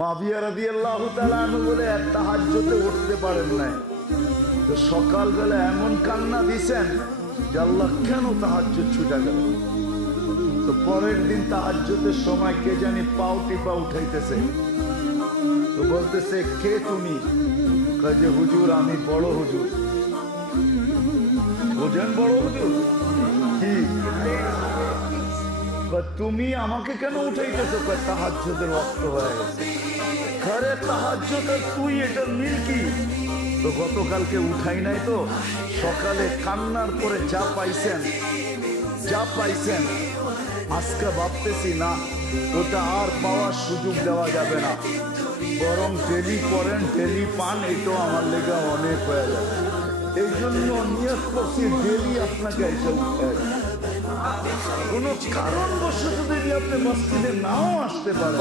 মাবিয়া রাদিয়াল্লাহু তাআলা আনহু বলে তাহাজ্জুদে উঠতে পারেন নাই, তো সকালবেলা এমন কান্না দিছেন যে আল্লাহ কেন তাহাজ্জুদ ছুটে গেল। তো পরের দিন তাহাজ্জুদের সময় কে জানি পাও টিপা উঠাইতেছে, তো বলতেছে কে তুমি? যে হুজুর আমি বড় হুজুর। বোঝেন বড় হুজুর কি? তুমি আমাকে কেন উঠাইতেছো? তাহাজ্জুদের ওয়াক্ত হয়ে গেছে। ঘরে তাহাজ্জুদ আর তুই এটার মিল কি? তো গতকালকে উঠাই নাই, তো সকালে কান্নার পরে যা পাইছেন আজকে ভাবতেছি না ওটা আর পাওয়ার সুযোগ দেওয়া যাবে না, বরং ডেলি পড়েন ডেলি পান, এটাও আমার লেগে অনেক হয়ে যাবে। এই জন্য নিয়ত করছি ডেলি আপনাকে এসে উঠে। কোনো কারণবশত যদি আপনি মসজিদে নাও আসতে পারেন,